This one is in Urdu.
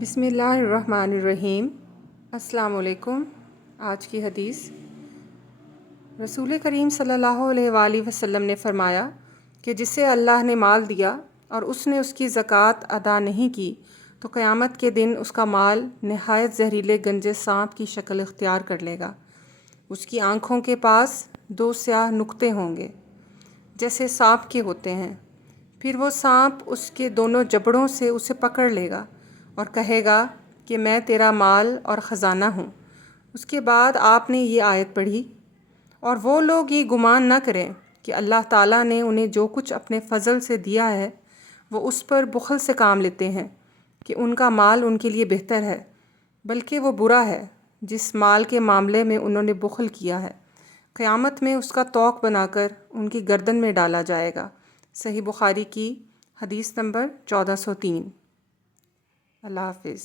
بسم اللہ الرحمن الرحیم۔ السلام علیکم۔ آج کی حدیث، رسول کریم صلی اللہ علیہ وآلہ وسلم نے فرمایا کہ جسے اللہ نے مال دیا اور اس نے اس کی زکوٰۃ ادا نہیں کی تو قیامت کے دن اس کا مال نہایت زہریلے گنجے سانپ کی شکل اختیار کر لے گا۔ اس کی آنکھوں کے پاس 2 سیاہ نقطے ہوں گے جیسے سانپ کے ہوتے ہیں۔ پھر وہ سانپ اس کے دونوں جبڑوں سے اسے پکڑ لے گا اور کہے گا کہ میں تیرا مال اور خزانہ ہوں۔ اس کے بعد آپ نے یہ آیت پڑھی، اور وہ لوگ یہ گمان نہ کریں کہ اللہ تعالیٰ نے انہیں جو کچھ اپنے فضل سے دیا ہے وہ اس پر بخل سے کام لیتے ہیں کہ ان کا مال ان کے لیے بہتر ہے، بلکہ وہ برا ہے جس مال کے معاملے میں انہوں نے بخل کیا ہے۔ قیامت میں اس کا طوق بنا کر ان کی گردن میں ڈالا جائے گا۔ صحیح بخاری کی حدیث نمبر 1403۔ اللہ حافظ۔